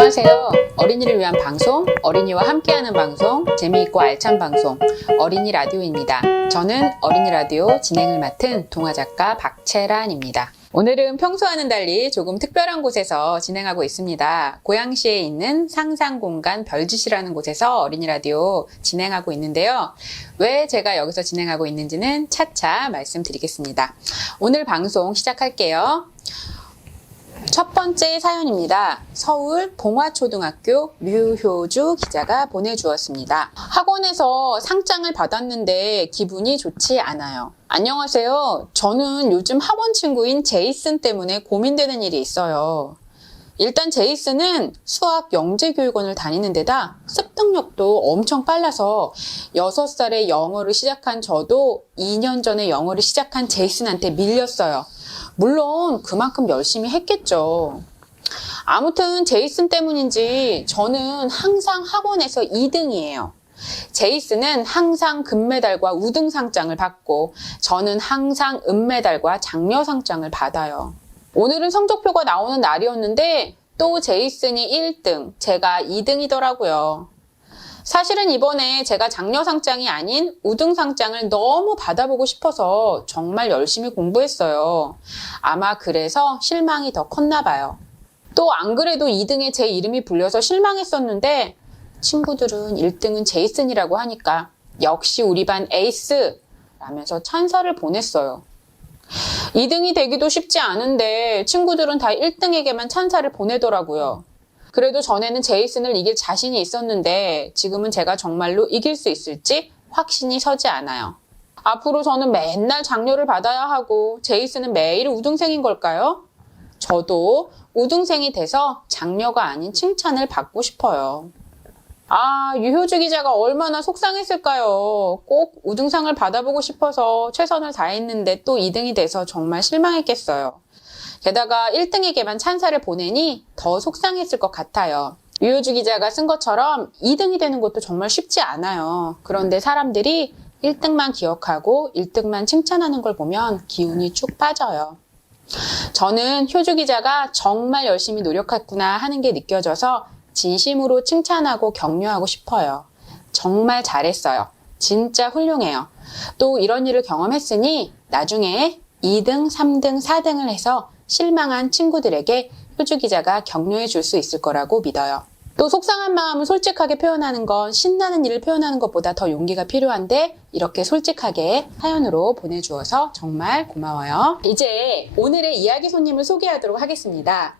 안녕하세요. 어린이를 위한 방송, 어린이와 함께하는 방송, 재미있고 알찬 방송, 어린이 라디오입니다. 저는 어린이 라디오 진행을 맡은 동화작가 박채란입니다. 오늘은 평소와는 달리 조금 특별한 곳에서 진행하고 있습니다. 고양시에 있는 상상공간 별짓이라는 곳에서 어린이 라디오 진행하고 있는데요. 왜 제가 여기서 진행하고 있는지는 차차 말씀드리겠습니다. 오늘 방송 시작할게요. 첫 번째 사연입니다. 서울 봉화초등학교 류효주 기자가 보내주었습니다. 학원에서 상장을 받았는데 기분이 좋지 않아요. 안녕하세요. 저는 요즘 학원 친구인 제이슨 때문에 고민되는 일이 있어요. 일단 제이슨은 수학 영재교육원을 다니는 데다 습득력도 엄청 빨라서 6살에 영어를 시작한 저도 2년 전에 영어를 시작한 제이슨한테 밀렸어요. 물론 그만큼 열심히 했겠죠. 아무튼 제이슨 때문인지 저는 항상 학원에서 2등이에요. 제이슨은 항상 금메달과 우등상장을 받고 저는 항상 은메달과 장려상장을 받아요. 오늘은 성적표가 나오는 날이었는데 또 제이슨이 1등, 제가 2등이더라고요. 사실은 이번에 제가 장려상장이 아닌 우등상장을 너무 받아보고 싶어서 정말 열심히 공부했어요. 아마 그래서 실망이 더 컸나 봐요. 또 안 그래도 2등에 제 이름이 불려서 실망했었는데 친구들은 1등은 제이슨이라고 하니까 역시 우리 반 에이스! 라면서 찬사를 보냈어요. 2등이 되기도 쉽지 않은데 친구들은 다 1등에게만 찬사를 보내더라고요. 그래도 전에는 제이슨을 이길 자신이 있었는데 지금은 제가 정말로 이길 수 있을지 확신이 서지 않아요. 앞으로 저는 맨날 장려를 받아야 하고 제이슨은 매일 우등생인 걸까요? 저도 우등생이 돼서 장려가 아닌 칭찬을 받고 싶어요. 유효주 기자가 얼마나 속상했을까요? 꼭 우등상을 받아보고 싶어서 최선을 다했는데 또 2등이 돼서 정말 실망했겠어요. 게다가 1등에게만 찬사를 보내니 더 속상했을 것 같아요. 유효주 기자가 쓴 것처럼 2등이 되는 것도 정말 쉽지 않아요. 그런데 사람들이 1등만 기억하고 1등만 칭찬하는 걸 보면 기운이 쭉 빠져요. 저는 효주 기자가 정말 열심히 노력했구나 하는 게 느껴져서 진심으로 칭찬하고 격려하고 싶어요. 정말 잘했어요. 진짜 훌륭해요. 또 이런 일을 경험했으니 나중에 2등, 3등, 4등을 해서 실망한 친구들에게 효주 기자가 격려해 줄 수 있을 거라고 믿어요. 또 속상한 마음을 솔직하게 표현하는 건 신나는 일을 표현하는 것보다 더 용기가 필요한데 이렇게 솔직하게 사연으로 보내주어서 정말 고마워요. 이제 오늘의 이야기 손님을 소개하도록 하겠습니다.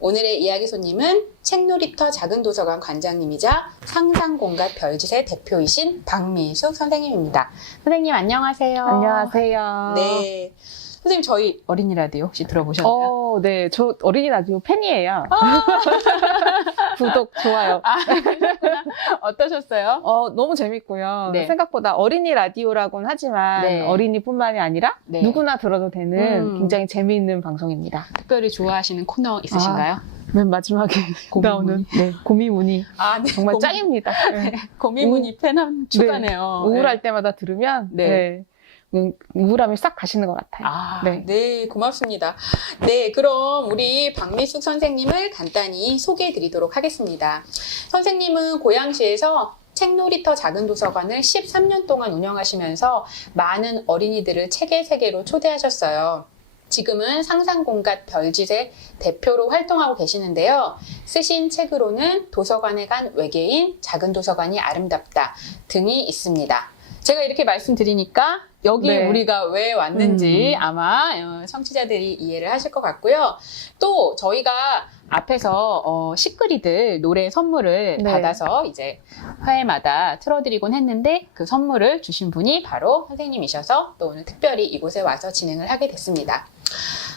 오늘의 이야기 손님은 책놀이터 작은도서관 관장님이자 상상공간 별짓의 대표이신 박미숙 선생님입니다. 선생님 안녕하세요. 안녕하세요. 네. 선생님 저희 어린이 라디오 혹시 들어보셨나요? 네. 저 어린이 라디오 팬이에요. 구독, 좋아요. 그렇구나. 어떠셨어요? 너무 재밌고요. 네. 생각보다 어린이 라디오라고는 하지만 네. 어린이뿐만이 아니라 네. 누구나 들어도 되는 굉장히 재미있는 방송입니다. 특별히 좋아하시는 코너 있으신가요? 맨 마지막에 나오는 고미문이 네. 정말 짱입니다. 네. 고미문이 팬함 추가네요. 우울할 때마다 들으면 우울함이 싹 가시는 것 같아요. 네, 고맙습니다. 네, 그럼 우리 박미숙 선생님을 간단히 소개해 드리도록 하겠습니다. 선생님은 고양시에서 책놀이터 작은도서관을 13년 동안 운영하시면서 많은 어린이들을 책의 세계로 초대하셨어요. 지금은 상상공간 별짓의 대표로 활동하고 계시는데요. 쓰신 책으로는 도서관에 간 외계인, 작은 도서관이 아름답다 등이 있습니다. 제가 이렇게 말씀드리니까 여기 우리가 왜 왔는지 아마 청취자들이 이해를 하실 것 같고요. 또 저희가 앞에서 시크릿들 노래 선물을 받아서 이제 회마다 틀어드리곤 했는데 그 선물을 주신 분이 바로 선생님이셔서 또 오늘 특별히 이곳에 와서 진행을 하게 됐습니다.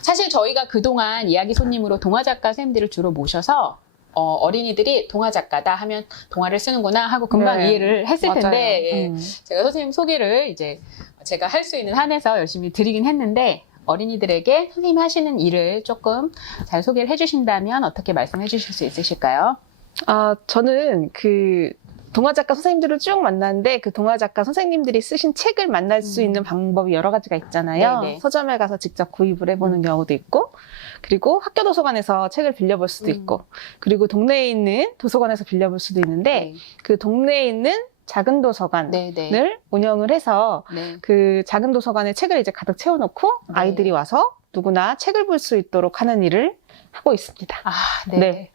사실 저희가 그동안 이야기 손님으로 동화작가 선생님들을 주로 모셔서 어린이들이 동화작가다 하면 동화를 쓰는구나 하고 금방 이해를 했을 텐데 제가 선생님 소개를 이제 제가 할 수 있는 한에서 열심히 드리긴 했는데 어린이들에게 선생님 하시는 일을 조금 잘 소개를 해주신다면 어떻게 말씀해 주실 수 있으실까요? 저는 동화 작가 선생님들을 쭉 만났는데 그 동화 작가 선생님들이 쓰신 책을 만날 수 있는 방법이 여러 가지가 있잖아요. 네네. 서점에 가서 직접 구입을 해보는 경우도 있고, 그리고 학교 도서관에서 책을 빌려볼 수도 있고, 그리고 동네에 있는 도서관에서 빌려볼 수도 있는데, 네. 그 동네에 있는 작은 도서관을 네네. 운영을 해서 네. 그 작은 도서관에 책을 이제 가득 채워놓고 네. 아이들이 와서 누구나 책을 볼 수 있도록 하는 일을 하고 있습니다. 아, 네. 네.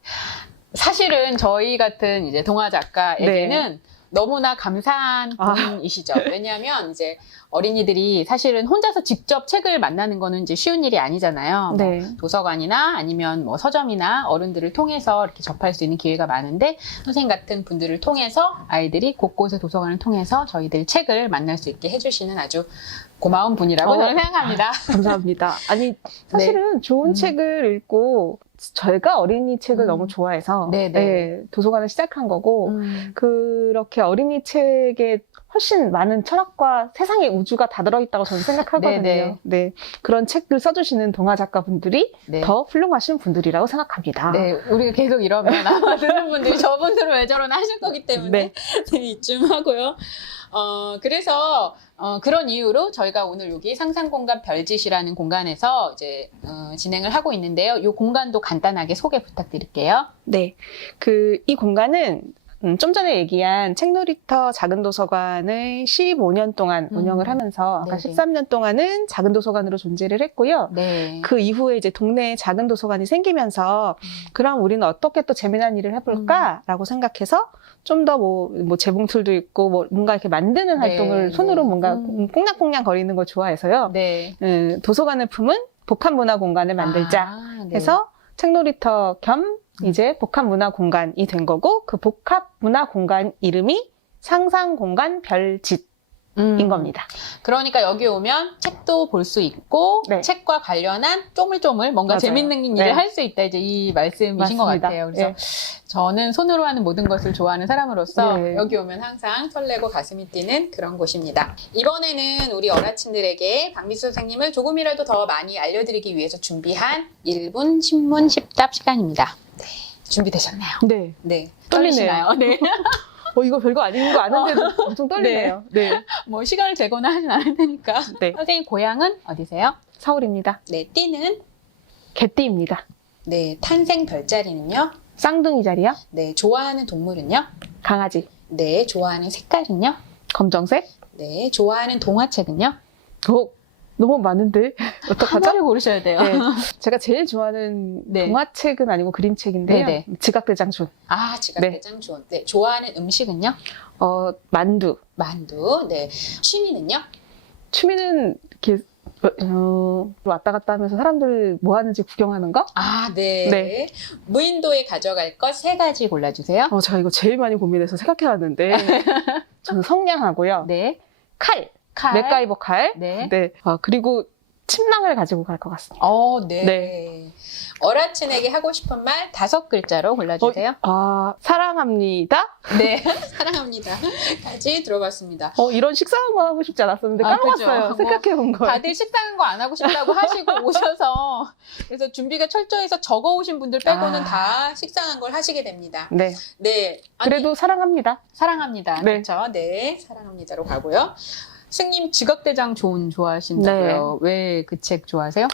사실은 저희 같은 이제 동화 작가에게는 너무나 감사한 아. 분이시죠. 왜냐하면 이제 어린이들이 사실은 혼자서 직접 책을 만나는 거는 이제 쉬운 일이 아니잖아요. 네. 뭐 도서관이나 아니면 뭐 서점이나 어른들을 통해서 이렇게 접할 수 있는 기회가 많은데 선생님 같은 분들을 통해서 아이들이 곳곳의 도서관을 통해서 저희들 책을 만날 수 있게 해주시는 아주 고마운 분이라고 저는 생각합니다. 감사합니다. 아니, 사실은 좋은 책을 읽고 저희가 어린이 책을 너무 좋아해서 네네. 도서관을 시작한 거고 그렇게 어린이 책에 훨씬 많은 철학과 세상의 우주가 다 들어있다고 저는 생각하거든요. 네네. 네, 그런 책을 써주시는 동화 작가분들이 네. 더 훌륭하신 분들이라고 생각합니다. 네, 우리가 계속 이러면 아마 듣는 분들이 저분들은 왜 저러나 하실 거기 때문에 네. 네, 이쯤 하고요. 그래서 그런 이유로 저희가 오늘 여기 상상공간 별짓이라는 공간에서 이제 진행을 하고 있는데요. 이 공간도 간단하게 소개 부탁드릴게요. 네, 이 공간은 좀 전에 얘기한 책놀이터 작은 도서관을 15년 동안 운영을 하면서 아까 네네. 13년 동안은 작은 도서관으로 존재를 했고요. 네. 그 이후에 이제 동네에 작은 도서관이 생기면서 그럼 우리는 어떻게 또 재미난 일을 해볼까라고 생각해서 좀 더 뭐 재봉틀도 있고 뭔가 이렇게 만드는 네, 활동을 손으로 네. 뭔가 꽁냥꽁냥 거리는 걸 좋아해서요. 네. 도서관을 품은 복합문화 공간을 만들자 아, 네. 해서 책놀이터 겸 이제 복합문화공간이 된 거고 그 복합문화공간 이름이 상상공간 별짓인 겁니다. 그러니까 여기 오면 책도 볼 수 있고 네. 책과 관련한 쪼물쪼물 뭔가 맞아요. 재밌는 일을 네. 할 수 있다 이제 이 말씀이신 것 맞습니다. 같아요. 그래서 네. 저는 손으로 하는 모든 것을 좋아하는 사람으로서 네. 여기 오면 항상 설레고 가슴이 뛰는 그런 곳입니다. 이번에는 우리 어라친들에게 박미수 선생님을 조금이라도 더 많이 알려드리기 위해서 준비한 1분 신문 10답 시간입니다. 네. 준비되셨나요? 네. 네. 떨리네요. 떨리시나요? 네. 이거 별거 아닌 거 아는데도 엄청 떨리네요. 네. 뭐 시간을 재거나 하진 않을 테니까. 네. 선생님 고향은 어디세요? 서울입니다. 네. 띠는? 개띠입니다. 네. 탄생 별자리는요? 쌍둥이 자리요? 네. 좋아하는 동물은요? 강아지. 네. 좋아하는 색깔은요? 검정색. 네. 좋아하는 동화책은요? 너무 많은데 어떡하죠? 하나를 고르셔야 돼요. 네. 제가 제일 좋아하는 네. 동화책은 아니고 그림책인데요. 네네. 지각대장촌. 아, 지각대장 좋은. 네. 좋아하는 음식은요? 만두. 만두. 네. 취미는요? 취미는 이렇게 왔다 갔다 하면서 사람들 뭐 하는지 구경하는 거? 아, 네. 네. 무인도에 가져갈 것 3가지 골라주세요. 제가 이거 제일 많이 고민해서 생각해왔는데 저는 성냥하고요. 네. 칼. 칼. 맥가이버 칼. 네. 네. 그리고 침낭을 가지고 갈 것 같습니다. 네. 네. 어라친에게 하고 싶은 말 5글자로 골라주세요. 사랑합니다. 네. 사랑합니다. 까지 들어봤습니다. 이런 식상한 거 하고 싶지 않았었는데 까먹었어요. 그죠. 생각해본 거. 다들 식상한 거 안 하고 싶다고 하시고 오셔서 그래서 준비가 철저해서 적어 오신 분들 빼고는 다 식상한 걸 하시게 됩니다. 네. 네. 아니, 그래도 사랑합니다. 사랑합니다. 네. 그렇죠. 네. 사랑합니다로 가고요. 스님 지각대장 존 좋아하신다고요. 왜 그 책 좋아하세요?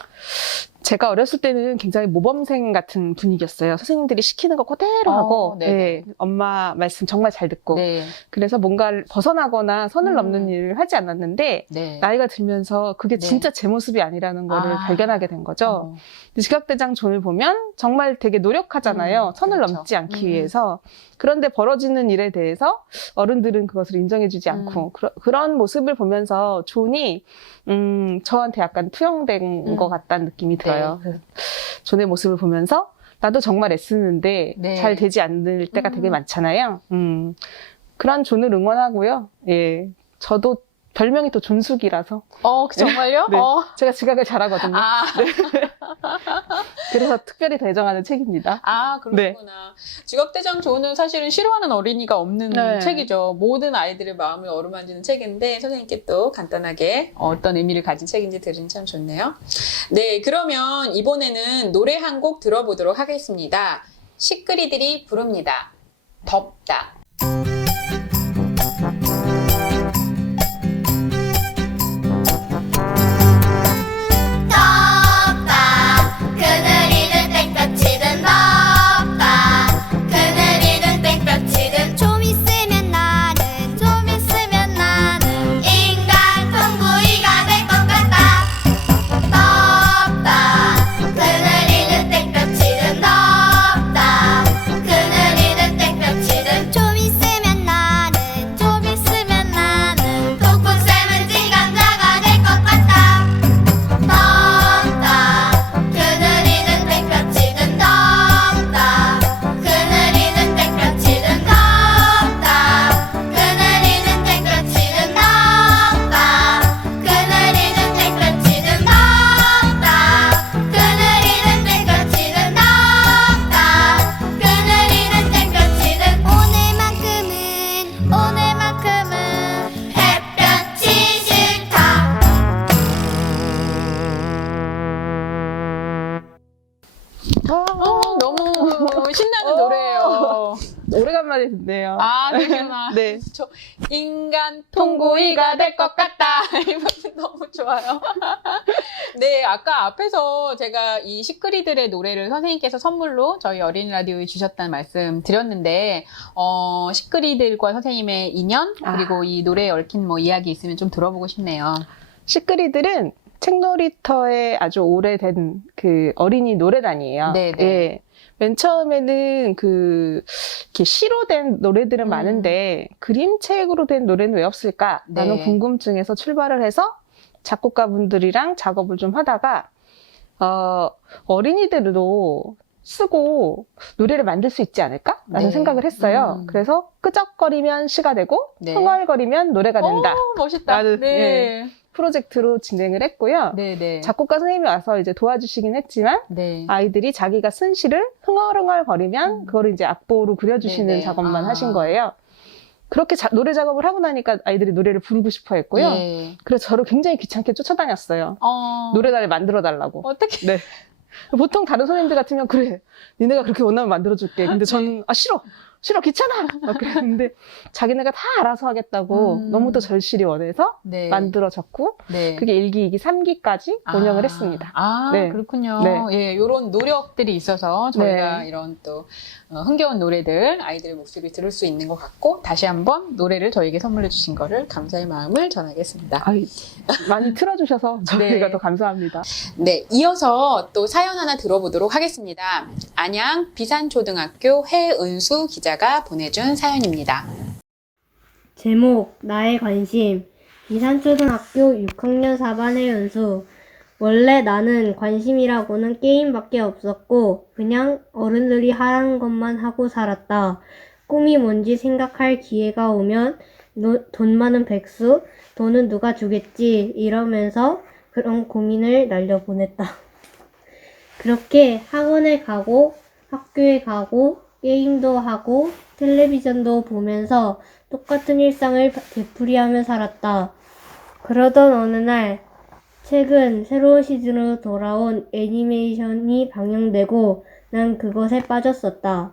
제가 어렸을 때는 굉장히 모범생 같은 분위기였어요. 선생님들이 시키는 거 그대로 하고 네네. 엄마 말씀 정말 잘 듣고 네. 그래서 뭔가를 벗어나거나 선을 넘는 일을 하지 않았는데 네. 나이가 들면서 그게 네. 진짜 제 모습이 아니라는 거를 발견하게 된 거죠. 지각대장 존을 보면 정말 되게 노력하잖아요. 선을 그렇죠. 넘지 않기 위해서. 그런데 벌어지는 일에 대해서 어른들은 그것을 인정해주지 않고 그런 모습을 보면서 존이 저한테 약간 투영된 것 같다는 느낌이 들어요. 그래서 존의 모습을 보면서 나도 정말 애쓰는데 네. 잘 되지 않을 때가 되게 많잖아요. 그런 존을 응원하고요. 예, 저도 별명이 또 존숙이라서 정말요? 네. 제가 지각을 잘하거든요. 그래서 특별히 대정하는 책입니다. 그렇구나. 지각대장 존은 사실은 싫어하는 어린이가 없는 네. 책이죠. 모든 아이들의 마음을 어루만지는 책인데 선생님께 또 간단하게 어떤 의미를 가진 책인지 들으니 참 좋네요. 네, 그러면 이번에는 노래 한 곡 들어보도록 하겠습니다. 시끄리들이 부릅니다. 덥다. 너무 신나는 노래예요. 오래간만에 듣네요. 아, 그러구나. 네. 저 인간 통고이가 될 것 같다. 이 부분 너무 좋아요. 네, 아까 앞에서 제가 이 시크리들의 노래를 선생님께서 선물로 저희 어린이 라디오에 주셨다는 말씀 드렸는데, 시크리들과 선생님의 인연, 그리고 이 노래에 얽힌 뭐 이야기 있으면 좀 들어보고 싶네요. 시크리들은 책놀이터에 아주 오래된 그 어린이 노래단이에요. 네네. 예. 맨 처음에는 이렇게 시로 된 노래들은 많은데 그림책으로 된 노래는 왜 없을까라는 네. 궁금증에서 출발을 해서 작곡가분들이랑 작업을 좀 하다가 어린이들도 쓰고 노래를 만들 수 있지 않을까라는 네. 생각을 했어요. 그래서 끄적거리면 시가 되고 네. 흥얼거리면 노래가 된다. 멋있다. 나는, 네. 프로젝트로 진행을 했고요. 네네. 작곡가 선생님이 와서 이제 도와주시긴 했지만 네. 아이들이 자기가 쓴 시를 흥얼흥얼거리면 그걸 이제 악보로 그려주시는 네네. 작업만 하신 거예요. 그렇게 노래 작업을 하고 나니까 아이들이 노래를 부르고 싶어 했고요. 예. 그래서 저를 굉장히 귀찮게 쫓아다녔어요. 노래단을 만들어 달라고. 어떻게? 네. 보통 다른 선생님들 같으면 그래 니네가 그렇게 원하면 만들어줄게. 근데 저는 싫어 귀찮아 막 그랬는데 자기네가 다 알아서 하겠다고 너무도 절실히 원해서 네. 만들어졌고 네. 그게 1기, 2기, 3기까지 운영을 했습니다. 네. 그렇군요. 네. 예, 요런 노력들이 있어서 저희가 네. 이런 또 흥겨운 노래들 아이들의 목소리 들을 수 있는 것 같고 다시 한번 노래를 저희에게 선물해 주신 거를 감사의 마음을 전하겠습니다. 많이 틀어주셔서 저희가 네. 더 감사합니다. 네, 이어서 또 사연 하나 들어보도록 하겠습니다. 안양 비산초등학교 해은수 기자가 보내준 사연입니다. 제목 나의 관심 비산초등학교 6학년 4반의 연수. 원래 나는 관심이라고는 게임밖에 없었고 그냥 어른들이 하라는 것만 하고 살았다. 꿈이 뭔지 생각할 기회가 오면 돈 많은 백수, 돈은 누가 주겠지 이러면서 그런 고민을 날려보냈다. 그렇게 학원에 가고 학교에 가고 게임도 하고 텔레비전도 보면서 똑같은 일상을 되풀이하며 살았다. 그러던 어느 날 최근 새로운 시즌으로 돌아온 애니메이션이 방영되고 난 그것에 빠졌었다.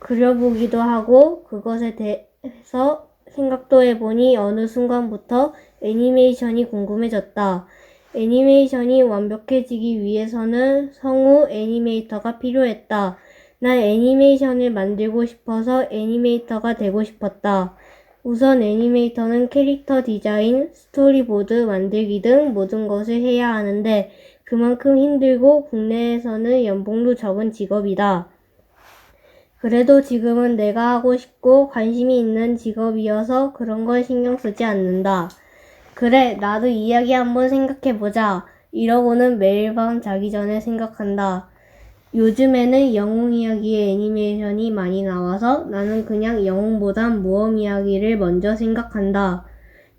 그려보기도 하고 그것에 대해서 생각도 해보니 어느 순간부터 애니메이션이 궁금해졌다. 애니메이션이 완벽해지기 위해서는 성우 애니메이터가 필요했다. 난 애니메이션을 만들고 싶어서 애니메이터가 되고 싶었다. 우선 애니메이터는 캐릭터 디자인, 스토리보드 만들기 등 모든 것을 해야 하는데 그만큼 힘들고 국내에서는 연봉도 적은 직업이다. 그래도 지금은 내가 하고 싶고 관심이 있는 직업이어서 그런 걸 신경 쓰지 않는다. 그래, 나도 이야기 한번 생각해보자. 이러고는 매일 밤 자기 전에 생각한다. 요즘에는 영웅 이야기의 애니메이션이 많이 나와서 나는 그냥 영웅보단 모험 이야기를 먼저 생각한다.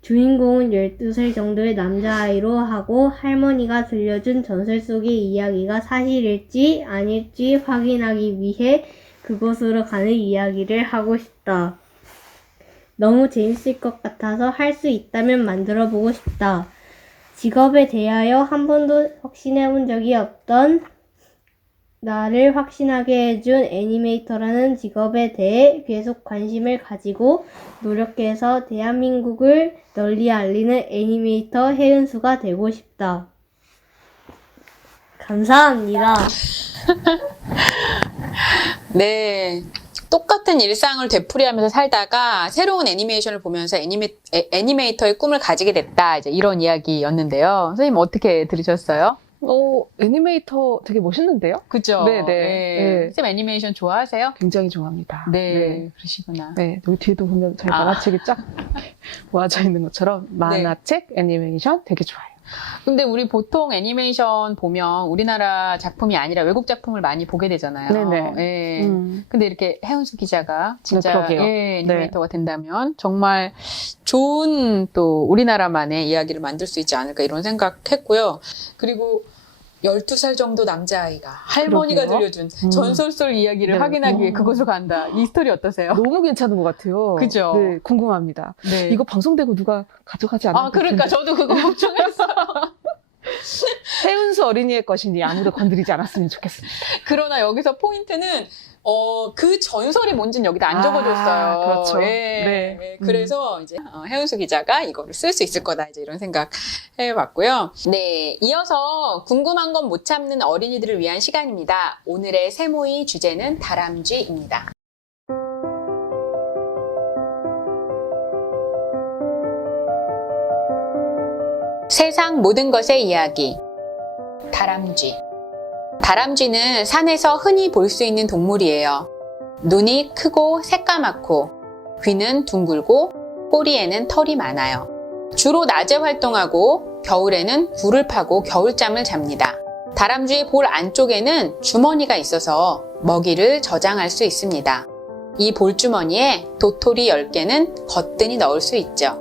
주인공은 12살 정도의 남자아이로 하고 할머니가 들려준 전설 속의 이야기가 사실일지 아닐지 확인하기 위해 그곳으로 가는 이야기를 하고 싶다. 너무 재밌을 것 같아서 할 수 있다면 만들어보고 싶다. 직업에 대하여 한 번도 확신해본 적이 없던 나를 확신하게 해준 애니메이터라는 직업에 대해 계속 관심을 가지고 노력해서 대한민국을 널리 알리는 애니메이터 해은수가 되고 싶다. 감사합니다. 네. 똑같은 일상을 되풀이하면서 살다가 새로운 애니메이션을 보면서 애니메이터의 꿈을 가지게 됐다. 이제 이런 이야기였는데요. 선생님 어떻게 들으셨어요? 애니메이터 되게 멋있는데요? 그죠? 네네. 네. 선생님 애니메이션 좋아하세요? 굉장히 좋아합니다. 네. 그러시구나. 네, 여기 뒤에도 보면 저희 만화책이 쫙 모아져 있는 것처럼 만화책, 애니메이션 되게 좋아요. 근데 우리 보통 애니메이션 보면 우리나라 작품이 아니라 외국 작품을 많이 보게 되잖아요. 네네. 예. 근데 이렇게 해은수 기자가 진짜 그러게요. 애니메이터가 된다면 정말 좋은 또 우리나라만의 이야기를 만들 수 있지 않을까 이런 생각했고요. 그리고 12살 정도 남자아이가 할머니가 그러게요. 들려준 전설 속 이야기를 네. 확인하기 위해 그곳으로 간다. 이 스토리 어떠세요? 너무 괜찮은 것 같아요. 그죠? 네, 궁금합니다. 네. 이거 방송되고 누가 가져가지 않을까? 그러니까 저도 그거 걱정했어요. 해운수 순수 어린이의 것이니 아무도 건드리지 않았으면 좋겠습니다. 그러나 여기서 포인트는 그 전설이 뭔지는 여기다 안 적어줬어요. 그렇죠. 예, 네. 예, 그래서 이제 해운수 기자가 이거를 쓸 수 있을 거다 이제 이런 생각 해봤고요. 네, 이어서 궁금한 건 못 참는 어린이들을 위한 시간입니다. 오늘의 세모의 주제는 다람쥐입니다. 세상 모든 것의 이야기. 다람쥐. 다람쥐는 산에서 흔히 볼 수 있는 동물이에요. 눈이 크고 새까맣고, 귀는 둥글고, 꼬리에는 털이 많아요. 주로 낮에 활동하고, 겨울에는 굴을 파고 겨울잠을 잡니다. 다람쥐의 볼 안쪽에는 주머니가 있어서 먹이를 저장할 수 있습니다. 이 볼주머니에 도토리 10개는 거뜬히 넣을 수 있죠.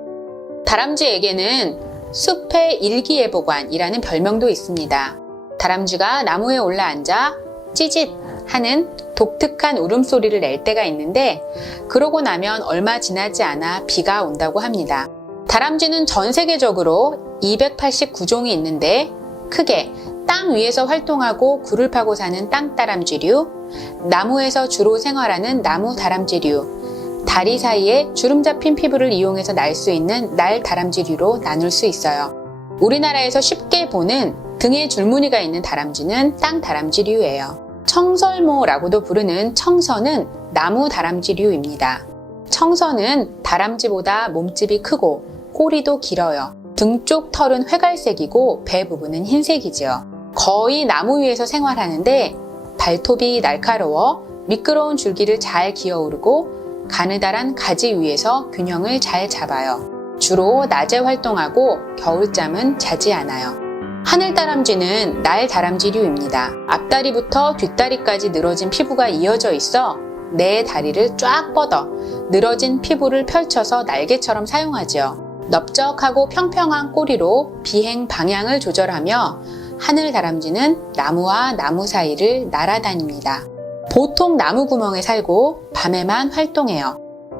다람쥐에게는 숲의 일기예보관이라는 별명도 있습니다. 다람쥐가 나무에 올라앉아 찌짓 하는 독특한 울음소리를 낼 때가 있는데 그러고 나면 얼마 지나지 않아 비가 온다고 합니다. 다람쥐는 전 세계적으로 289종이 있는데 크게 땅 위에서 활동하고 굴을 파고 사는 땅다람쥐류, 나무에서 주로 생활하는 나무다람쥐류, 다리 사이에 주름 잡힌 피부를 이용해서 날 수 있는 날다람쥐류로 나눌 수 있어요. 우리나라에서 쉽게 보는 등에 줄무늬가 있는 다람쥐는 땅다람쥐류예요. 청설모라고도 부르는 청설은 나무다람쥐류입니다. 청설은 다람쥐보다 몸집이 크고 꼬리도 길어요. 등 쪽 털은 회갈색이고 배 부분은 흰색이지요. 거의 나무 위에서 생활하는데 발톱이 날카로워 미끄러운 줄기를 잘 기어오르고 가느다란 가지 위에서 균형을 잘 잡아요. 주로 낮에 활동하고 겨울잠은 자지 않아요. 하늘다람쥐는 날다람쥐류입니다. 앞다리부터 뒷다리까지 늘어진 피부가 이어져 있어 네 다리를 쫙 뻗어 늘어진 피부를 펼쳐서 날개처럼 사용하죠. 넓적하고 평평한 꼬리로 비행 방향을 조절하며 하늘다람쥐는 나무와 나무 사이를 날아다닙니다. 보통 나무 구멍에 살고 밤에만 활동해요.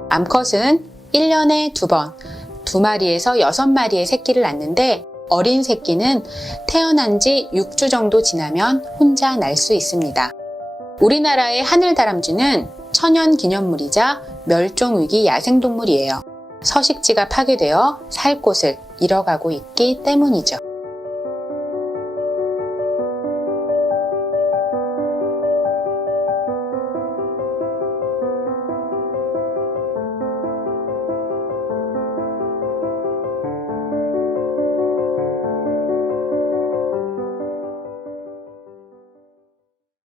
암컷은 1년에 2번, 2마리에서 6마리의 새끼를 낳는데 어린 새끼는 태어난 지 6주 정도 지나면 혼자 날 수 있습니다. 우리나라의 하늘다람쥐는 천연기념물이자 멸종위기 야생동물이에요. 서식지가 파괴되어 살 곳을 잃어가고 있기 때문이죠.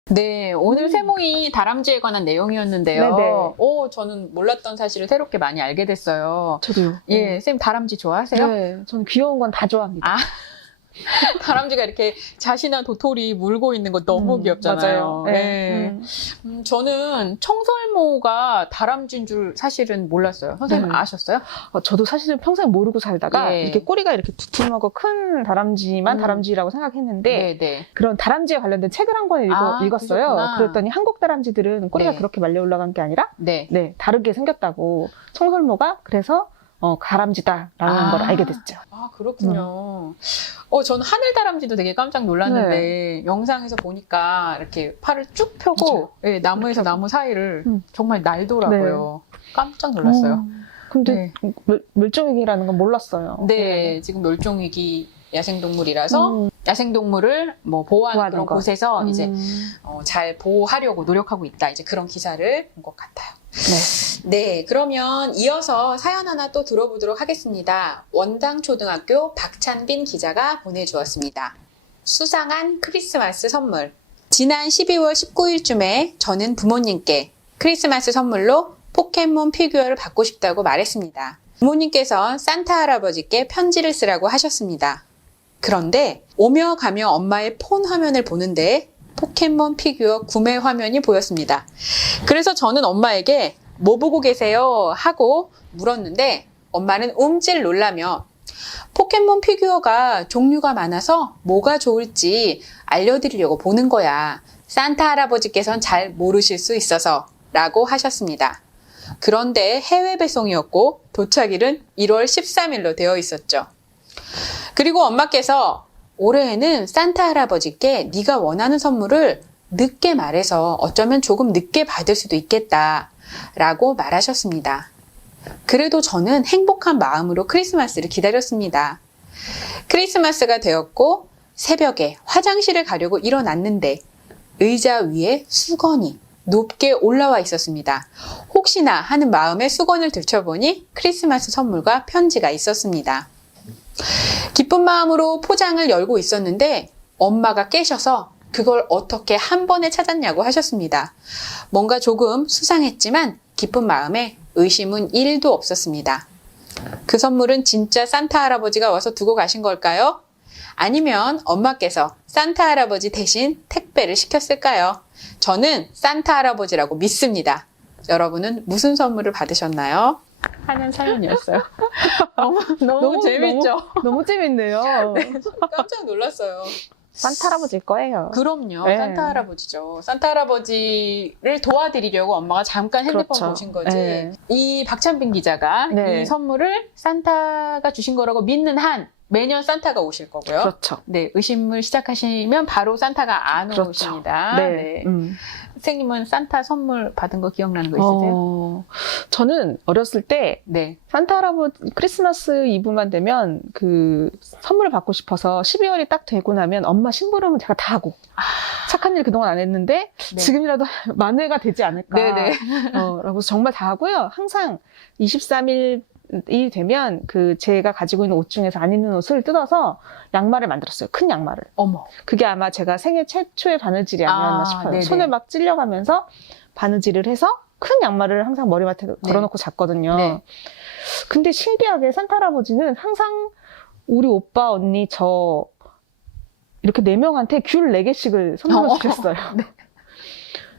네, 오늘 세모이 다람쥐에 관한 내용이었는데요. 네네. 저는 몰랐던 사실을 새롭게 많이 알게 됐어요. 저도요. 예, 쌤 다람쥐 좋아하세요? 네, 저는 귀여운 건 다 좋아합니다. 아, 다람쥐가 이렇게 자신한 도토리 물고 있는 거 너무 귀엽잖아요. 맞아요. 네. 예. 저는 청설모가 다람쥐인 줄 사실은 몰랐어요. 선생님 네. 아셨어요? 저도 사실은 평생 모르고 살다가 예. 이렇게 꼬리가 이렇게 두툼하고 큰 다람쥐만 다람쥐라고 생각했는데 네. 그런 다람쥐에 관련된 책을 한 권 읽었어요. 그러셨구나. 그랬더니 한국 다람쥐들은 꼬리가 네. 그렇게 말려 올라간 게 아니라 네. 다르게 생겼다고 청설모가 그래서 다람쥐다라는 걸 알게 됐죠. 아, 그렇군요. 저는 하늘다람쥐도 되게 깜짝 놀랐는데, 영상에서 보니까 이렇게 팔을 쭉 펴고, 예, 나무에서 나무 사이를 정말 날더라고요. 깜짝 놀랐어요. 근데 네. 멸종위기라는 건 몰랐어요. 네, 지금 멸종위기 야생동물이라서, 야생동물을 뭐 보호하는 보호하는 그런 거. 곳에서 이제 잘 보호하려고 노력하고 있다. 이제 그런 기사를 본 것 같아요. 네, 그러면 이어서 사연 하나 또 들어보도록 하겠습니다. 원당초등학교 박찬빈 기자가 보내주었습니다. 수상한 크리스마스 선물. 지난 12월 19일쯤에 저는 부모님께 크리스마스 선물로 포켓몬 피규어를 받고 싶다고 말했습니다. 부모님께서 산타 할아버지께 편지를 쓰라고 하셨습니다. 그런데 오며 가며 엄마의 폰 화면을 보는데 포켓몬 피규어 구매 화면이 보였습니다. 그래서 저는 엄마에게 뭐 보고 계세요? 하고 물었는데 엄마는 움찔 놀라며 포켓몬 피규어가 종류가 많아서 뭐가 좋을지 알려드리려고 보는 거야. 산타 할아버지께서는 잘 모르실 수 있어서 라고 하셨습니다. 그런데 해외 배송이었고 도착일은 1월 13일로 되어 있었죠. 그리고 엄마께서 올해에는 산타 할아버지께 네가 원하는 선물을 늦게 말해서 어쩌면 조금 늦게 받을 수도 있겠다 라고 말하셨습니다. 그래도 저는 행복한 마음으로 크리스마스를 기다렸습니다. 크리스마스가 되었고 새벽에 화장실을 가려고 일어났는데 의자 위에 수건이 높게 올라와 있었습니다. 혹시나 하는 마음에 수건을 들춰보니 크리스마스 선물과 편지가 있었습니다. 기쁜 마음으로 포장을 열고 있었는데 엄마가 깨셔서 그걸 어떻게 한 번에 찾았냐고 하셨습니다. 뭔가 조금 수상했지만 기쁜 마음에 의심은 1도 없었습니다. 그 선물은 진짜 산타 할아버지가 와서 두고 가신 걸까요? 아니면 엄마께서 산타 할아버지 대신 택배를 시켰을까요? 저는 산타 할아버지라고 믿습니다. 여러분은 무슨 선물을 받으셨나요? 하는 사연이었어요. 너무 재밌죠? 너무 재밌네요. 깜짝 놀랐어요. 산타 할아버지일 거예요. 그럼요. 네. 산타 할아버지죠. 산타 할아버지를 도와드리려고 엄마가 잠깐 핸드폰 그렇죠. 보신 거지. 네. 이 박찬빈 기자가 네. 이 선물을 산타가 주신 거라고 믿는 한 매년 산타가 오실 거고요. 그렇죠. 네, 의심을 시작하시면 바로 산타가 안 그렇죠. 오십니다. 네. 네. 음. 선생님은 산타 선물 받은 거 기억나는 거 있으세요? 저는 어렸을 때 네. 산타 할아버지 크리스마스 이브만 되면 그 선물을 받고 싶어서 12월이 딱 되고 나면 엄마 심부름은 제가 다 하고 착한 일 그동안 안 했는데 네. 지금이라도 만회가 되지 않을까 네네. 라고 정말 다 하고요. 항상 23일이 되면 그 제가 가지고 있는 옷 중에서 안 입는 옷을 뜯어서 양말을 만들었어요. 큰 양말을. 어머. 그게 아마 제가 생애 최초의 바느질이 아니었나 싶어요. 네네. 손을 막 찔려가면서 바느질을 해서 큰 양말을 항상 머리맡에 걸어놓고 잤거든요. 네. 근데 신기하게 산타 할아버지는 항상 우리 오빠, 언니, 저 이렇게 4명한테 귤 4개씩을 선물로 주셨어요. 네.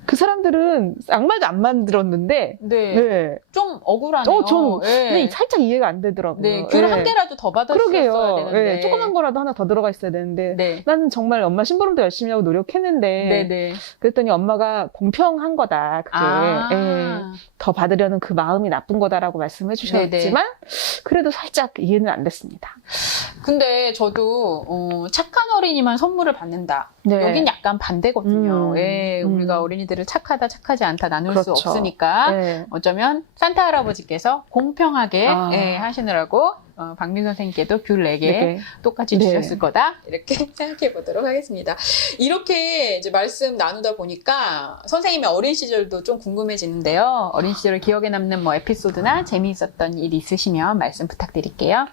그 사람들은 양말도 안 만들었는데 네. 네. 좀 억울하네요. 저는 네. 근데 살짝 이해가 안 되더라고요. 네, 귤 한 개라도 더 받았어야 그러게요. 되는데. 네, 조그만 거라도 하나 더 들어가 있어야 되는데 네. 나는 정말 엄마 심부름도 열심히 하고 노력했는데 네네. 그랬더니 엄마가 공평한 거다. 그게 예, 더 받으려는 그 마음이 나쁜 거다라고 말씀해 주셨지만 그래도 살짝 이해는 안 됐습니다. 근데 저도 착한 어린이만 선물을 받는다. 네. 여긴 약간 반대거든요. 예, 음. 우리가 어린이들을 착하다, 착하지 않다 나눌 수 그렇죠. 없으니까 네. 어쩌면 산타 할아버지께서 공평하게 예, 하시느라고 박민 선생님께도 귤 4개 네. 똑같이 네. 주셨을 거다. 이렇게 생각해 보도록 하겠습니다. 이렇게 이제 말씀 나누다 보니까 선생님의 어린 시절도 좀 궁금해지는데요. 어린 시절 기억에 남는 뭐 에피소드나 재미있었던 일 있으시면 말씀 부탁드릴게요.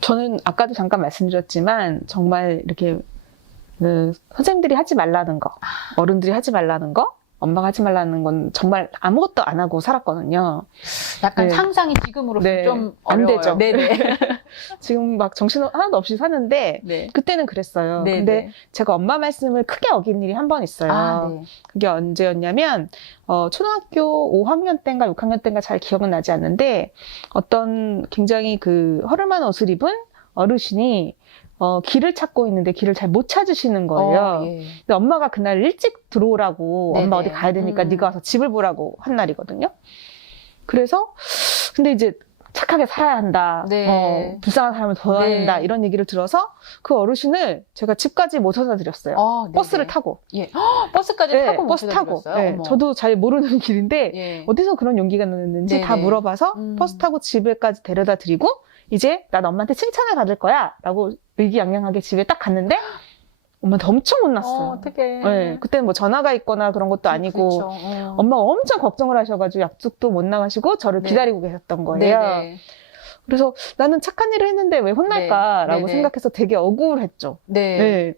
저는 아까도 잠깐 말씀드렸지만 정말 이렇게 그 선생님들이 하지 말라는 거, 어른들이 하지 말라는 거, 엄마가 하지 말라는 건 정말 아무것도 안 하고 살았거든요. 약간 네. 상상이 지금으로서 네. 좀 안 어려워요. 되죠. 네네. 지금 막 정신 하나도 없이 사는데 네. 그때는 그랬어요. 네네. 근데 제가 엄마 말씀을 크게 어긴 일이 한 번 있어요. 아, 네. 그게 언제였냐면 초등학교 5학년 때인가 6학년 때인가 잘 기억은 나지 않는데 어떤 굉장히 그 허름한 옷을 입은 어르신이 길을 찾고 있는데 길을 잘 못 찾으시는 거예요. 예. 근데 엄마가 그날 일찍 들어오라고 네네. 엄마 어디 가야 되니까 네가 와서 집을 보라고 한 날이거든요. 그래서 근데 이제 착하게 살아야 한다. 네. 불쌍한 사람을 도와야 네. 된다. 이런 얘기를 들어서 그 어르신을 제가 집까지 모셔다 드렸어요. 네네. 버스를 타고. 예. 버스까지 네, 타고 버스 모셔다 타고. 드렸어요? 네, 어머. 저도 잘 모르는 길인데 예. 어디서 그런 용기가 났는지 네네. 다 물어봐서 버스 타고 집에까지 데려다 드리고 이제 난 엄마한테 칭찬을 받을 거야 라고 의기양양하게 집에 딱 갔는데 엄마한테 엄청 혼났어요. 어떡해. 네, 그때는 뭐 전화가 있거나 그런 것도 아니고 그렇죠. 엄마가 엄청 걱정을 하셔가지고 약속도 못 나가시고 저를 네. 기다리고 계셨던 거예요. 네네. 그래서 나는 착한 일을 했는데 왜 혼날까라고 네네. 생각해서 되게 억울했죠. 네. 네.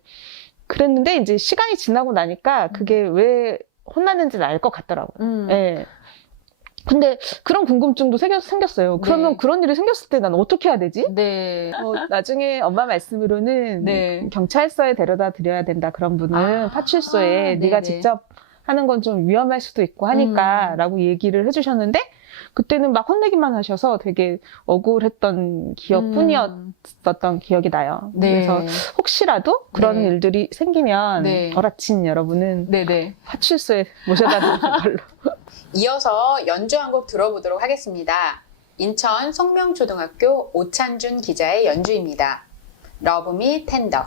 그랬는데 이제 시간이 지나고 나니까 그게 왜 혼났는지는 알 것 같더라고요. 네. 근데 그런 궁금증도 생겼어요. 그러면 네. 그런 일이 생겼을 때 난 어떻게 해야 되지? 네. 나중에 엄마 말씀으로는 네. 경찰서에 데려다 드려야 된다. 그런 분은 아, 파출소에 네가 네네. 직접 하는 건 좀 위험할 수도 있고 하니까 라고 얘기를 해주셨는데 그때는 막 혼내기만 하셔서 되게 억울했던 기억뿐이었던 기억이 나요. 네. 그래서 혹시라도 그런 네. 일들이 생기면 네. 어라친 여러분은 네네. 파출소에 모셔다 드리는 걸로. 이어서 연주 한 곡 들어보도록 하겠습니다. 인천 성명초등학교 오찬준 기자의 연주입니다. Love Me Tender.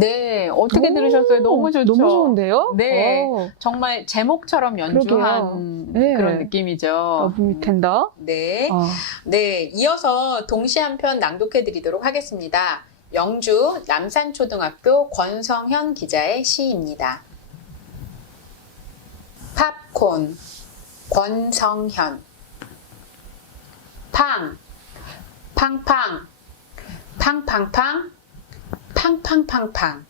네, 어떻게 들으셨어요? 너무 좋죠? 너무 좋은데요? 네. 오. 정말 제목처럼 연주한 네. 그런 느낌이죠. 러브 미 텐더. 네. 어. 네, 이어서 동시 한 편 낭독해 드리도록 하겠습니다. 영주 남산초등학교 권성현 기자의 시입니다. 팝콘, 권성현. 팡, 팡팡, 팡팡팡, 팡팡팡팡.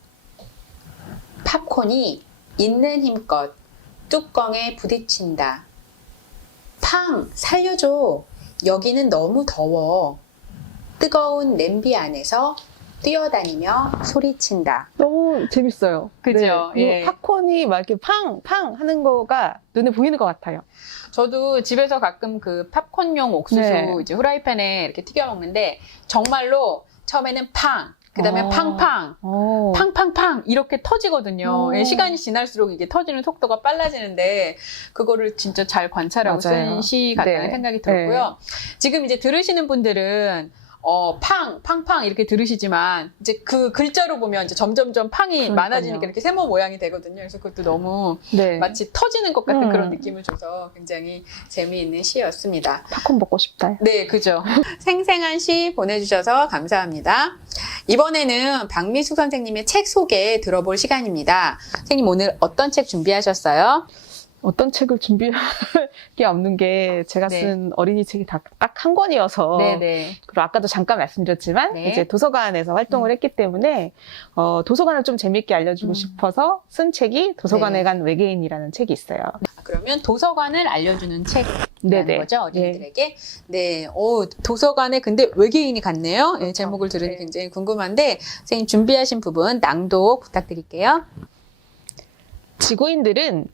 팝콘이 있는 힘껏 뚜껑에 부딪힌다. 팡, 살려줘. 여기는 너무 더워. 뜨거운 냄비 안에서 뛰어다니며 소리친다. 너무 재밌어요. 그죠? 네. 예. 팝콘이 막 이렇게 팡팡 하는 거가 눈에 보이는 것 같아요. 저도 집에서 가끔 그 팝콘용 옥수수 네. 이제 후라이팬에 이렇게 튀겨 먹는데 정말로 처음에는 팡, 그 다음에 어. 팡팡, 오. 팡팡팡 이렇게 터지거든요. 오. 예, 시간이 지날수록 이게 터지는 속도가 빨라지는데 그거를 진짜 잘 관찰하고 맞아요. 쓴 시 같다는 네. 생각이 들었고요. 지금 이제 들으시는 분들은 팡팡 이렇게 들으시지만 이제 그 글자로 보면 이제 점점점 팡이 그러니까요. 많아지니까 이렇게 세모 모양이 되거든요. 그래서 그것도 너무 네. 마치 터지는 것 같은 음. 그런 느낌을 줘서 굉장히 재미있는 시였습니다. 팝콘 먹고 싶다. 네, 그죠. 생생한 시 보내주셔서 감사합니다. 이번에는 박미숙 선생님의 책 소개 들어볼 시간입니다. 선생님 오늘 어떤 책 준비하셨어요? 어떤 책을 준비할 게 없는 게 제가 네. 쓴 어린이 책이 딱 한 권이어서 네네. 그리고 아까도 잠깐 말씀드렸지만 네. 이제 도서관에서 활동을 했기 때문에 도서관을 좀 재밌게 알려주고 싶어서 쓴 책이 도서관에 네. 간 외계인이라는 책이 있어요. 그러면 도서관을 알려주는 책이라는 네네. 거죠, 어린이들에게. 네, 도서관에 근데 외계인이 갔네요. 네, 제목을 들으니 네. 굉장히 궁금한데 선생님 준비하신 부분 낭독 부탁드릴게요. 지구인들은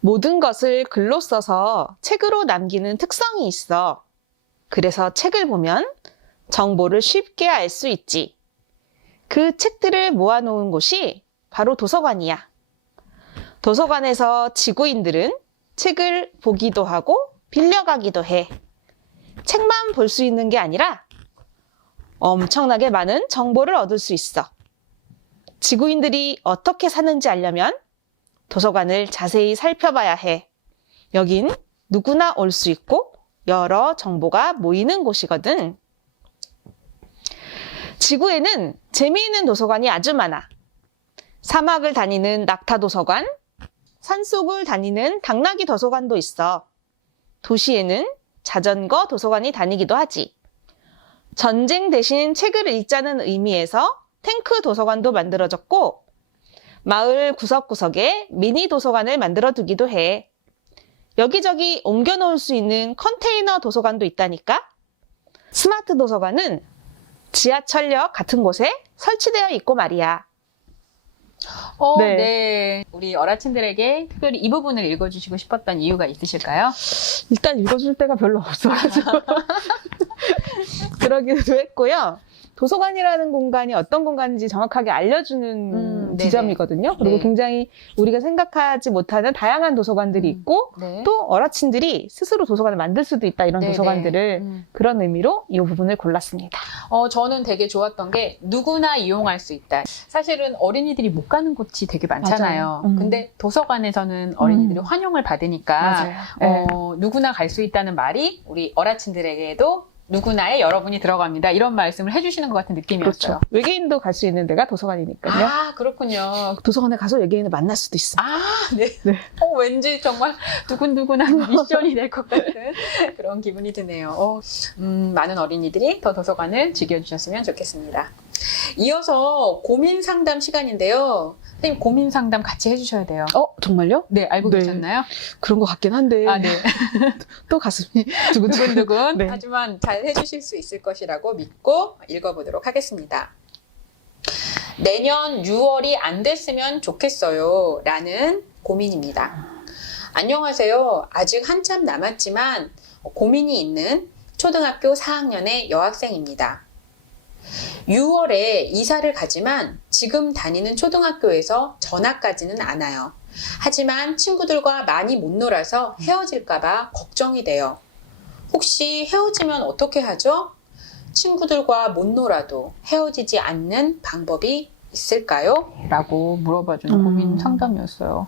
모든 것을 글로 써서 책으로 남기는 특성이 있어. 그래서 책을 보면 정보를 쉽게 알 수 있지. 그 책들을 모아놓은 곳이 바로 도서관이야. 도서관에서 지구인들은 책을 보기도 하고 빌려가기도 해. 책만 볼 수 있는 게 아니라 엄청나게 많은 정보를 얻을 수 있어. 지구인들이 어떻게 사는지 알려면 도서관을 자세히 살펴봐야 해. 여긴 누구나 올 수 있고 여러 정보가 모이는 곳이거든. 지구에는 재미있는 도서관이 아주 많아. 사막을 다니는 낙타 도서관, 산속을 다니는 당나귀 도서관도 있어. 도시에는 자전거 도서관이 다니기도 하지. 전쟁 대신 책을 읽자는 의미에서 탱크 도서관도 만들어졌고 마을 구석구석에 미니 도서관을 만들어 두기도 해. 여기저기 옮겨 놓을 수 있는 컨테이너 도서관도 있다니까? 스마트 도서관은 지하철역 같은 곳에 설치되어 있고 말이야. 네. 네. 우리 어라친들에게 특별히 이 부분을 읽어주시고 싶었던 이유가 있으실까요? 일단 읽어줄 데가 별로 없어가지고 그러기도 했고요. 도서관이라는 공간이 어떤 공간인지 정확하게 알려주는 네네. 지점이거든요. 그리고 네. 굉장히 우리가 생각하지 못하는 다양한 도서관들이 있고 네. 또 어라친들이 스스로 도서관을 만들 수도 있다 이런 네네. 도서관들을 그런 의미로 이 부분을 골랐습니다. 저는 되게 좋았던 게 누구나 이용할 수 있다. 사실은 어린이들이 못 가는 곳이 되게 많잖아요. 맞아요. 근데 도서관에서는 어린이들이 환영을 받으니까 네. 누구나 갈 수 있다는 말이 우리 어라친들에게도 누구나의 여러분이 들어갑니다. 이런 말씀을 해주시는 것 같은 느낌이었어요. 그렇죠. 외계인도 갈 수 있는 데가 도서관이니까요. 아, 그렇군요. 도서관에 가서 외계인을 만날 수도 있습니다. 아, 네. 네. 왠지 정말 두근두근한 미션이 될 것 같은 그런 기분이 드네요. 많은 어린이들이 더 도서관을 즐겨주셨으면 좋겠습니다. 이어서 고민 상담 시간인데요. 선생님, 고민 상담 같이 해주셔야 돼요. 정말요? 네, 알고 네. 계셨나요? 그런 것 같긴 한데. 아, 네. 또 가슴이 두근두근. 두근두근. 네. 하지만 잘 해주실 수 있을 것이라고 믿고 읽어보도록 하겠습니다. 내년 6월이 안 됐으면 좋겠어요. 라는 고민입니다. 안녕하세요. 아직 한참 남았지만 고민이 있는 초등학교 4학년의 여학생입니다. 6월에 이사를 가지만 지금 다니는 초등학교에서 전학까지는 않아요. 하지만 친구들과 많이 못 놀아서 헤어질까봐 걱정이 돼요. 혹시 헤어지면 어떻게 하죠? 친구들과 못 놀아도 헤어지지 않는 방법이 있을까요? 라고 물어봐주는 고민 상담이었어요.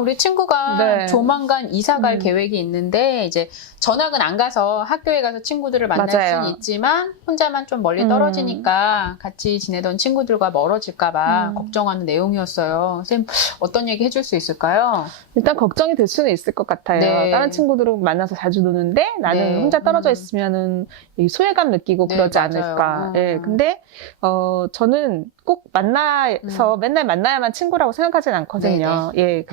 우리 친구가 네. 조만간 이사 갈 계획이 있는데, 이제 전학은 안 가서 학교에 가서 친구들을 만날 맞아요. 수는 있지만, 혼자만 좀 멀리 떨어지니까 같이 지내던 친구들과 멀어질까봐 걱정하는 내용이었어요. 선생님, 어떤 얘기 해줄 수 있을까요? 일단 걱정이 될 수는 있을 것 같아요. 네. 다른 친구들은 만나서 자주 노는데 나는 네. 혼자 떨어져 있으면은 이 소외감 느끼고 네, 그러지 맞아요. 않을까. 예. 근데 저는 꼭 만나서 맨날 만나야만 친구라고 생각하진 않거든요. 예.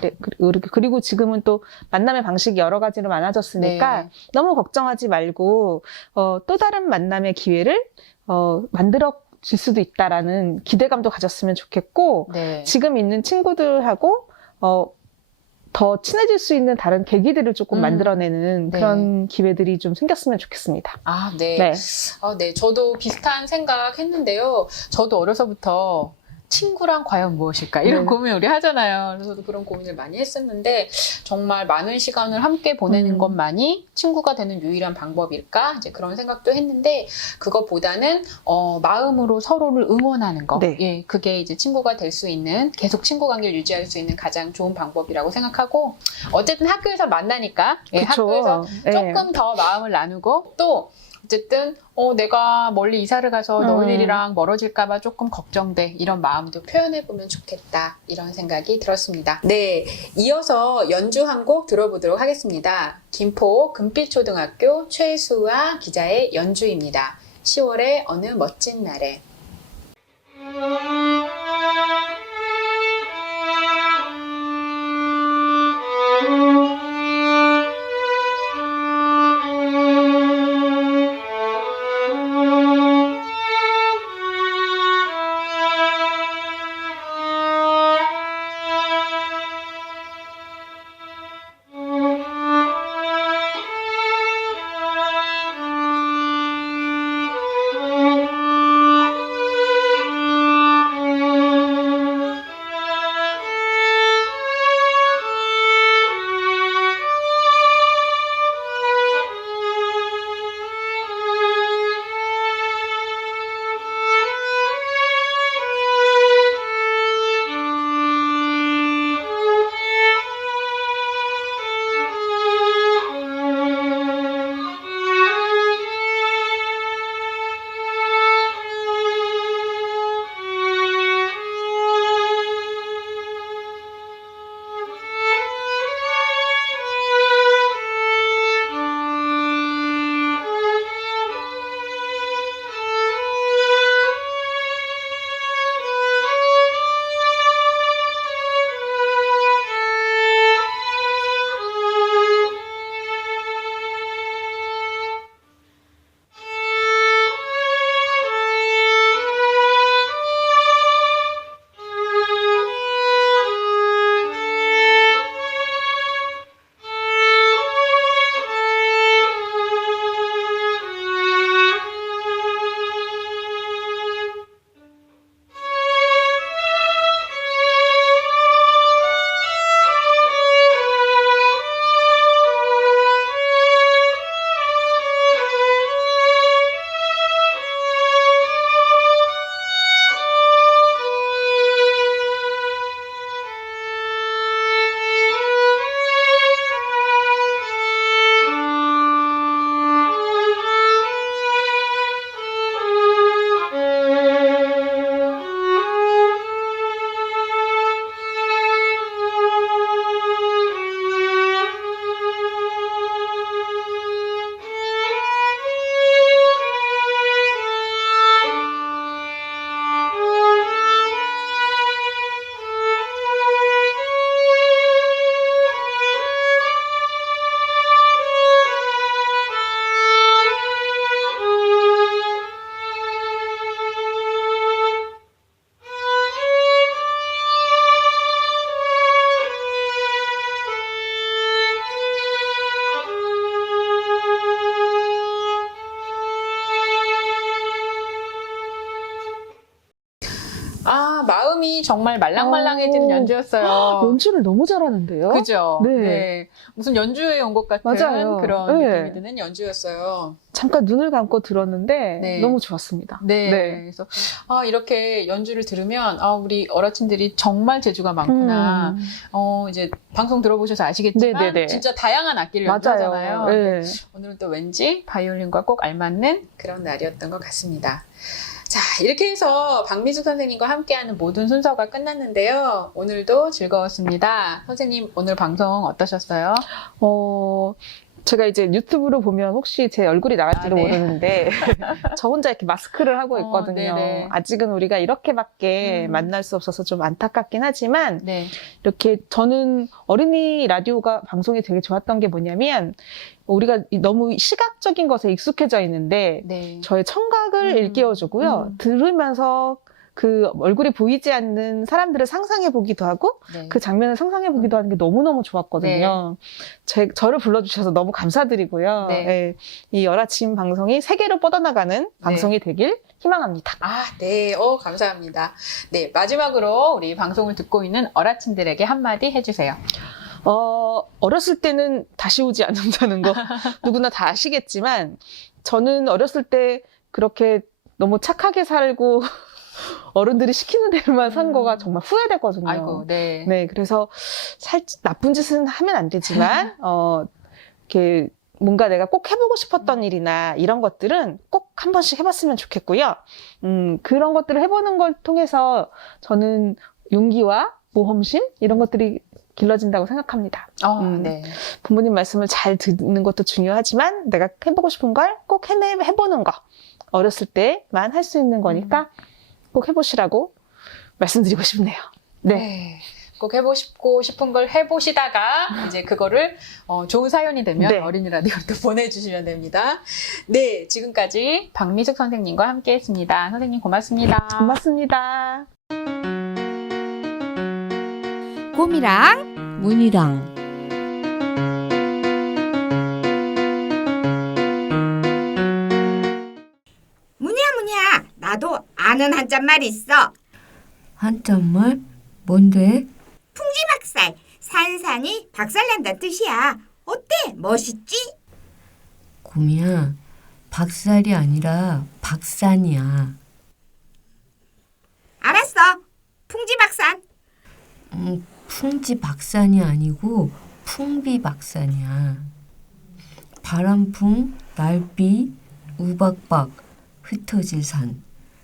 그리고 지금은 또 만남의 방식이 여러 가지로 많아졌으니까 네. 너무 걱정하지 말고 또 다른 만남의 기회를 만들어 줄 수도 있다라는 기대감도 가졌으면 좋겠고, 네. 지금 있는 친구들하고 더 친해질 수 있는 다른 계기들을 조금 만들어내는 네. 그런 기회들이 좀 생겼으면 좋겠습니다. 아, 네. 네. 네. 저도 비슷한 생각 했는데요. 저도 어려서부터 친구란 과연 무엇일까? 이런 네. 고민 우리 하잖아요. 그래서 저도 그런 고민을 많이 했었는데, 정말 많은 시간을 함께 보내는 것만이 친구가 되는 유일한 방법일까? 이제 그런 생각도 했는데, 그것보다는, 마음으로 서로를 응원하는 거. 네. 예, 그게 이제 친구가 될 수 있는, 계속 친구 관계를 유지할 수 있는 가장 좋은 방법이라고 생각하고, 어쨌든 학교에서 만나니까, 예, 그쵸. 학교에서 네. 조금 더 마음을 나누고, 또, 어쨌든 내가 멀리 이사를 가서 너희들이랑 멀어질까봐 조금 걱정돼. 이런 마음도 표현해보면 좋겠다. 이런 생각이 들었습니다. 네, 이어서 연주 한 곡 들어보도록 하겠습니다. 김포 금빛초등학교 최수아 기자의 연주입니다. 10월의 어느 멋진 날에. 정말 말랑말랑해지는 연주였어요. 연주를 너무 잘하는데요. 그죠? 네. 네. 무슨 연주회 온 것 같은 맞아요. 그런 네. 느낌이 드는 연주였어요. 잠깐 눈을 감고 들었는데 네. 너무 좋았습니다. 네. 그래서 이렇게 연주를 들으면 우리 어르신들이 정말 재주가 많구나. 이제 방송 들어보셔서 아시겠지만 네네네. 진짜 다양한 악기를 맞아요. 연주하잖아요. 네. 오늘은 또 왠지 바이올린과 꼭 알맞는 그런 날이었던 것 같습니다. 자, 이렇게 해서 박미숙 선생님과 함께하는 모든 순서가 끝났는데요. 오늘도 즐거웠습니다. 선생님, 오늘 방송 어떠셨어요? 제가 이제 유튜브로 보면 혹시 제 얼굴이 나갈지도 네. 모르는데 저 혼자 이렇게 마스크를 하고 있거든요. 네네. 아직은 우리가 이렇게밖에 만날 수 없어서 좀 안타깝긴 하지만 네. 이렇게 저는 어린이 라디오가 방송이 되게 좋았던 게 뭐냐면 우리가 너무 시각적인 것에 익숙해져 있는데 네. 저의 청각을 일깨워주고요. 들으면서 그 얼굴이 보이지 않는 사람들을 상상해 보기도 하고 네. 그 장면을 상상해 보기도 하는 게 너무너무 좋았거든요. 저를 불러주셔서 너무 감사드리고요. 네. 네, 이 열아침 방송이 세계로 뻗어나가는 방송이 되길 희망합니다. 네. 감사합니다. 네. 마지막으로 우리 방송을 듣고 있는 어라친들에게 한마디 해주세요. 어렸을 때는 다시 오지 않는다는 거 누구나 다 아시겠지만 저는 어렸을 때 그렇게 너무 착하게 살고 어른들이 시키는 대로만 산 거가 정말 후회되거든요. 아이고, 네. 네, 그래서 나쁜 짓은 하면 안 되지만, 이렇게 뭔가 내가 꼭 해보고 싶었던 일이나 이런 것들은 꼭 한 번씩 해봤으면 좋겠고요. 그런 것들을 해보는 걸 통해서 저는 용기와 모험심 이런 것들이 길러진다고 생각합니다. 네. 부모님 말씀을 잘 듣는 것도 중요하지만 내가 해보고 싶은 걸 꼭 해보는 거. 어렸을 때만 할 수 있는 거니까 꼭 해보시라고 말씀드리고 싶네요. 네. 꼭 해보고 싶은 걸 해보시다가 이제 그거를 좋은 사연이 되면 네. 어린이 라디오로 또 보내주시면 됩니다. 네, 지금까지 박미숙 선생님과 함께했습니다. 선생님 고맙습니다. 고맙습니다. 꿈이랑 문이랑 문이야 나도 아는 한자말 있어. 한자말? 뭔데? 풍지박살 산산이 박살난다는 뜻이야. 어때? 멋있지? 꿈이야. 박살이 아니라 박산이야. 알았어. 풍지박산. 풍지박산이 아니고 풍비박산이야. 바람풍, 날비, 우박박, 흩어질 산.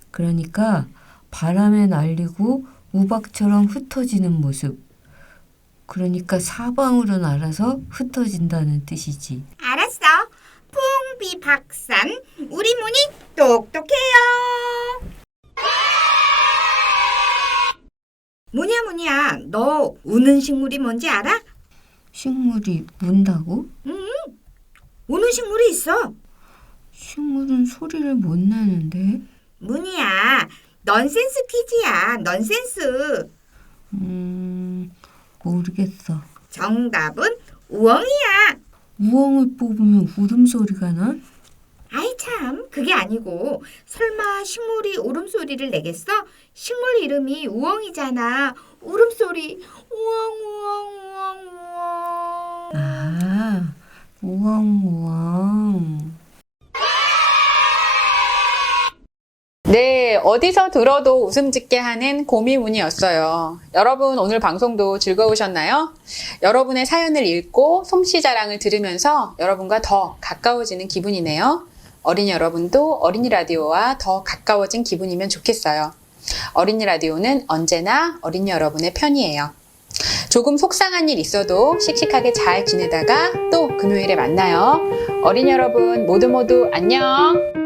그러니까 바람에 날리고 우박처럼 흩어지는 모습. 그러니까 사방으로 날아서 흩어진다는 뜻이지. 알았어. 풍비박산. 우리 문이 똑똑해요. 문이야 너 우는 식물이 뭔지 알아? 식물이 문다고? 우는 식물이 있어. 식물은 소리를 못 내는데. 문이야 넌센스 퀴즈야. 넌센스. 모르겠어. 정답은 우엉이야. 우엉을 뽑으면 울음소리가 나? 아이 참 그게 아니고 설마 식물이 울음소리를 내겠어? 식물 이름이 우엉이잖아. 울음소리 우엉 우엉 우엉 우엉. 아, 우엉우엉. 네, 어디서 들어도 웃음 짓게 하는 고미문이었어요. 여러분 오늘 방송도 즐거우셨나요? 여러분의 사연을 읽고 솜씨 자랑을 들으면서 여러분과 더 가까워지는 기분이네요. 어린이 여러분도 어린이 라디오와 더 가까워진 기분이면 좋겠어요. 어린이 라디오는 언제나 어린이 여러분의 편이에요. 조금 속상한 일 있어도 씩씩하게 잘 지내다가 또 금요일에 만나요. 어린이 여러분 모두 안녕!